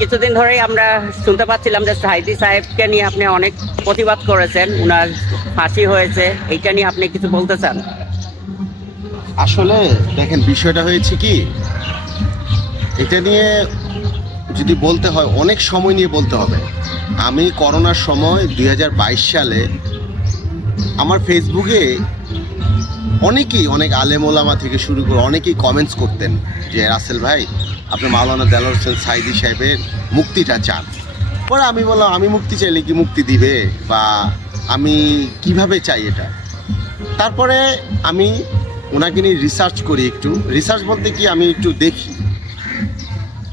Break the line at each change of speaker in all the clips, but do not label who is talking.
কিছুদিন ধরেই আমরা শুনতে পাচ্ছিলাম যে সাইদি সাহেবকে নিয়ে আপনি অনেক প্রতিবাদ করেছেন, উনার ফাঁসি হয়েছে, এইটা নিয়ে আপনি কিছু বলতে চান?
আসলে দেখেন, বিষয়টা হয়েছে কি, এটা নিয়ে যদি বলতে হয়, অনেক সময় নিয়ে বলতে হবে। আমি করোনার সময় দুই হাজার বাইশ সালে আমার ফেসবুকে অনেকেই, অনেক আলেম ওলামা থেকে শুরু করে অনেকেই কমেন্টস করতেন যে, রাসেল ভাই, আপনি মাওলানা দেলার হোসেন সাইদি সাহেবের মুক্তিটা চান। পরে আমি বললাম, আমি মুক্তি চাইলে কি মুক্তি দিবে? বা আমি কীভাবে চাই এটা? তারপরে আমি ওনাকে নিয়ে রিসার্চ করি একটু। রিসার্চ বলতে কি, আমি একটু দেখি।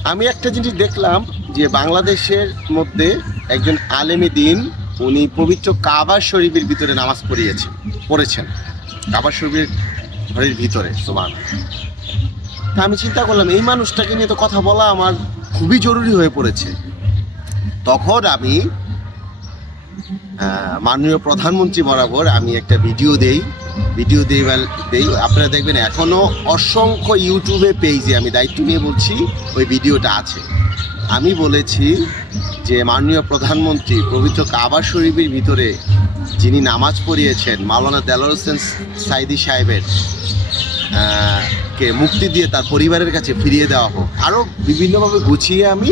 আমি একটা জিনিস দেখলাম যে, বাংলাদেশের মধ্যে একজন আলেমী দিন, উনি পবিত্র কাবা শরীফের ভিতরে নামাজ পড়িয়েছেন, পড়েছেন। কাবা শরীফের ঘরের ভিতরে তা আমি চিন্তা করলাম, এই মানুষটাকে নিয়ে তো কথা বলা আমার খুবই জরুরি হয়ে পড়েছে। তখন আমি মাননীয় প্রধানমন্ত্রী বরাবর আমি একটা ভিডিও দেই ভিডিও দেই দেই। আপনারা দেখবেন এখনও অসংখ্য ইউটিউবে পেজে আমি দায়িত্ব নিয়ে বলছি, ওই ভিডিওটা আছে। আমি বলেছি যে, মাননীয় প্রধানমন্ত্রী পবিত্র কাবা শরীফের ভিতরে যিনি নামাজ পড়িয়েছেন, মাওলানা দেলার হোসেন সাইদি সাহেবের কে মুক্তি দিয়ে তার পরিবারের কাছে ফিরিয়ে দেওয়া হোক। আরও বিভিন্নভাবে গুছিয়ে আমি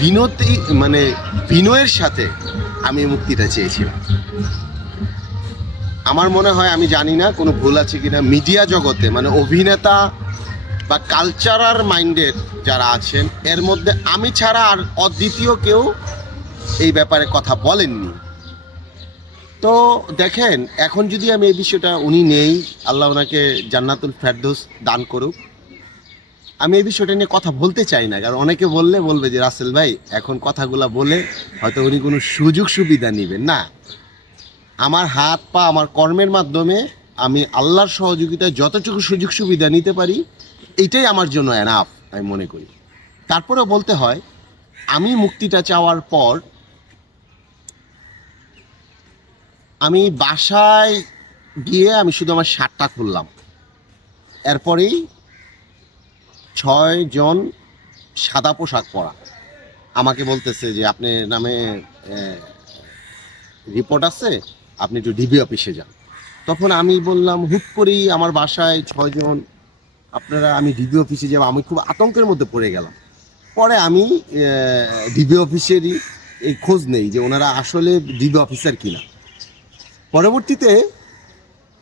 বিনতি মানে বিনয়ের সাথে আমি মুক্তিটা চেয়েছিলাম। আমার মনে হয়, আমি জানি না, কোনো ভুল আছে কিনা, মিডিয়া জগতে মানে অভিনেতা বা কালচারাল মাইন্ডের যারা আছেন, এর মধ্যে আমি ছাড়া আর অদ্বিতীয় কেউ এই ব্যাপারে কথা বলেননি। তো দেখেন, এখন যদি আমি এই বিষয়টা, উনি নেই, আল্লাহ ওনাকে জান্নাতুল ফেরদৌস দান করুক। আমি এই বিষয়টা নিয়ে কথা বলতে চাই না, কারণ অনেকে বললে, বলবে যে, রাসেল ভাই, এখন কথাগুলো বলে হয়তো উনি কোনো সুযোগ সুবিধা নেবেন। না। আমার হাত পা, আমার কর্মের মাধ্যমে আমি আল্লাহর সহযোগিতায় যতটুকু সুযোগ সুবিধা নিতে পারি, এটাই আমার জন্য এনাফ আমি মনে করি। তারপরেও বলতে হয়, আমি মুক্তিটা চাওয়ার পর আমি বাসায় গিয়ে আমি শুধু আমার শার্টটা খুললাম। এরপরেই ছয় জন সাদা পোশাক পরা। আমাকে বলতেছে যে আপনার নামে রিপোর্ট আছে? আপনি একটু ডিবি অফিসে যান। তখন আমি বললাম, হুট করেই আমার বাসায় ছয়জন, আপনারা, আমি ডিবি অফিসে যাব। আমি খুব আতঙ্কের মধ্যে পড়ে গেলাম। পরে আমি ডিবি অফিসেরই এই খোঁজ নেই যে, ওনারা আসলে ডিবি অফিসার কিনা। পরবর্তীতে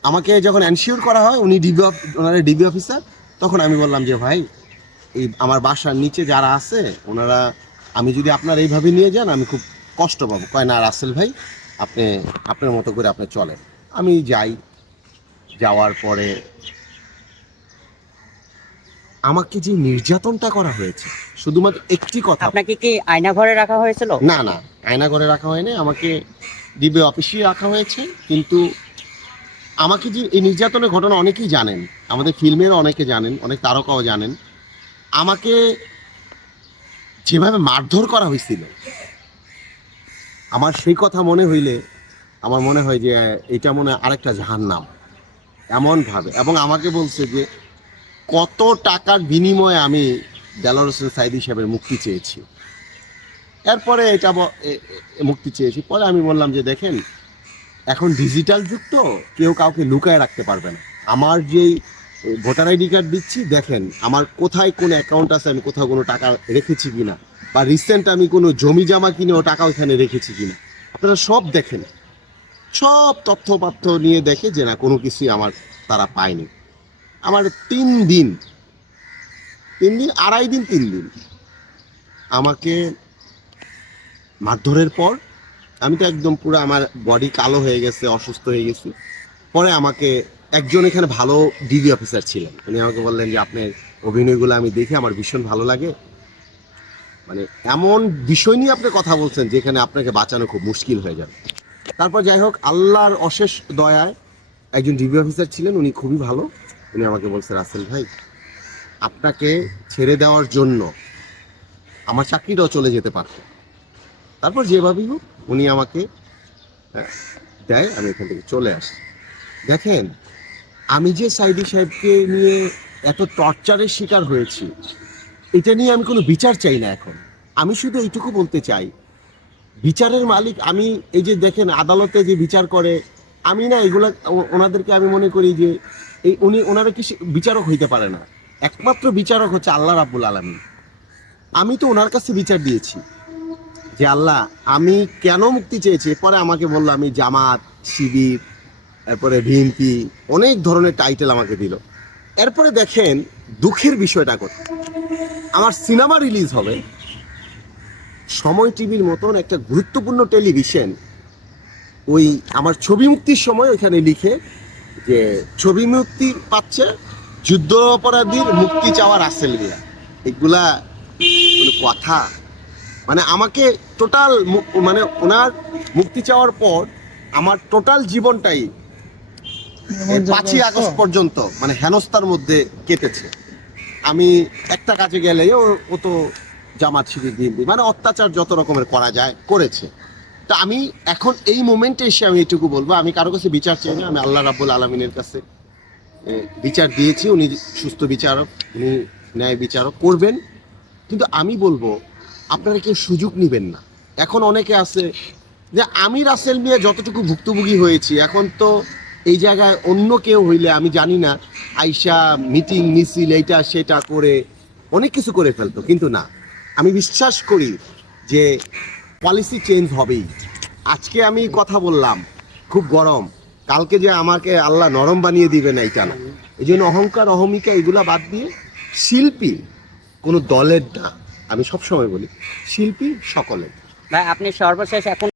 আমাকে যখন এনশিওর করা হয়, উনি ডিবি ওনারা ডিবি অফিসার তখন আমি বললাম যে, ভাই, এই আমার বাসার নিচে যারা আছে, ওনারা, আমি যদি আপনার এইভাবে নিয়ে যান, আমি খুব কষ্ট পাবো। কয়, না রাসেল ভাই, আপনি, আপনার মতো করে আপনি চলেন। আমি যাই, যাওয়ার পরে আমাকে যে নির্যাতনটা করা হয়েছে শুধুমাত্র একটি কথা।
আপনাকে কি আয়না ঘরে রাখা হয়েছিল?
না না আয়না করে রাখা হয়নি আমাকে ডিবি অফিসে রাখা হয়েছে কিন্তু আমাকে যে এই নির্যাতনের ঘটনা অনেকেই জানেন আমাদের ফিল্মেরও অনেকে জানেন অনেক তারকাও জানেন আমাকে যেভাবে মারধর করা হয়েছিল আমার সেই কথা মনে হইলে আমার মনে হয় যে এটা মনে হয় আরেকটা জাহান্নাম এমনভাবে। এবং আমাকে বলছে যে কত টাকার বিনিময়ে আমি দেলার হোসেন সাইদি সাহেবের মুক্তি চেয়েছি। এরপরে এটা মুক্তি চেয়েছি। পরে আমি বললাম যে, দেখেন, এখন ডিজিটাল যুগ তো কেউ কাউকে লুকায় রাখতে পারবে না। আমার যেই ভোটার আইডি কার্ড দিচ্ছি, দেখেন, আমার কোথায় কোন অ্যাকাউন্ট আছে, আমি কোথাও কোনো টাকা রেখেছি কিনা? বা রিসেন্ট আমি কোনো জমি জামা কিনে ও টাকা ওইখানে রেখেছি কিনা? আপনারা সব দেখেন। সব তথ্য নিয়ে দেখে যে না, কোনো কিছুই আমার তারা পায়নি। আমার তিন দিন তিন দিন, আড়াই দিন, তিন দিন। আমাকে মারধরের পর আমি তো একদম পুরো আমার বডি কালো হয়ে গেছে, অসুস্থ হয়ে গেছি। পরে আমাকে একজন এখানে ভালো ডিবি অফিসার ছিলেন। উনি আমাকে বললেন যে, আপনার অভিনয়গুলো আমি দেখি আমার ভীষণ ভালো লাগে। মানে এমন বিষয় নিয়ে আপনি কথা বলছেন যেখানে আপনাকে বাঁচানো খুব মুশকিল হয়ে যাবে। তারপর যাই হোক, আল্লাহর অশেষ দয়ায় একজন ডিবি অফিসার ছিলেন, উনি খুবই ভালো। উনি আমাকে বলছে রাসেল ভাই আপনাকে ছেড়ে দেওয়ার জন্য আমার চাকরিটাও চলে যেতে পারত। তারপর যেভাবেই হোক উনি আমাকে আহ, দেয় আমি এখান থেকে চলে আসি। দেখেন আমি যে সাইদি সাহেবকে নিয়ে এত টর্চারের শিকার হয়েছি এটা নিয়ে আমি কোনো বিচার চাই না এখন। আমি শুধু এইটুকু বলতে চাই বিচারের মালিক আমি এই যে দেখেন আদালতে যে বিচার করে আমি না এগুলা ওনাদেরকে আমি মনে করি যে এই উনি ওনারা কি বিচারক হইতে পারে না? একমাত্র বিচারক হচ্ছে আল্লাহ রাব্বুল আলমী আমি তো ওনার কাছে বিচার দিয়েছি যে, আল্লাহ, আমি কেন মুক্তি চেয়েছি? পরে আমাকে বলল, আমি জামাত, শিবির, এরপরে বিএনপি, অনেক ধরনের টাইটেল আমাকে দিল। এরপরে দেখেন, দুঃখের বিষয়টা কোথায়? আমার সিনেমা রিলিজ হবে। সময় টিভির মতন একটা গুরুত্বপূর্ণ টেলিভিশন ওই আমার ছবি মুক্তির সময় ওইখানে লিখে যে ছবি মুক্তি পাচ্ছে যুদ্ধ অপরাধীর মুক্তি চাওয়া রাসেল মিয়া এগুলা কথা? মানে আমাকে টোটাল মানে ওনার মুক্তি চাওয়ার পর আমার টোটাল জীবনটাই পাঁচই আগস্ট পর্যন্ত মানে হেনস্থার মধ্যে কেটেছে। আমি একটা কাজে গেলে ও তো জামাত শিবির বিএনপি মানে অত্যাচার যত রকমের করা যায় করেছে। তা আমি এখন এই মোমেন্টে এসে আমি এটুকু বলব, আমি কারও কাছে বিচার চাই না, আমি আল্লাহ রাব্বুল আলমিনের কাছে বিচার দিয়েছি, উনি সুস্থ বিচারক, উনি ন্যায় বিচারক করবেন। কিন্তু আমি বলব, আপনারা কেউ সুযোগ নেবেন না। এখন অনেকে আছে যে, আমি রাসেল মিয়া যতটুকু ভুক্তভোগী হয়েছি, এখন তো এই জায়গায় অন্য কেউ হইলে আমি জানি না, আইসা মিটিং, মিছিল, এইটা, সেটা করে অনেক কিছু করে ফেলতো। কিন্তু না, আমি বিশ্বাস করি যে পলিসি চেঞ্জ হবেই। আজকে আমি কথা বললাম, খুব গরম। কালকে যে আমাকে আল্লাহ নরম বানিয়ে দিবে না এটা না। এই জন্য অহংকার, অহমিকা এগুলা বাদ দিয়ে শিল্পী কোনো দলের না। আমি সবসময় বলি, শিল্পী সকলের।
ভাই, আপনি সর্বশেষ এখন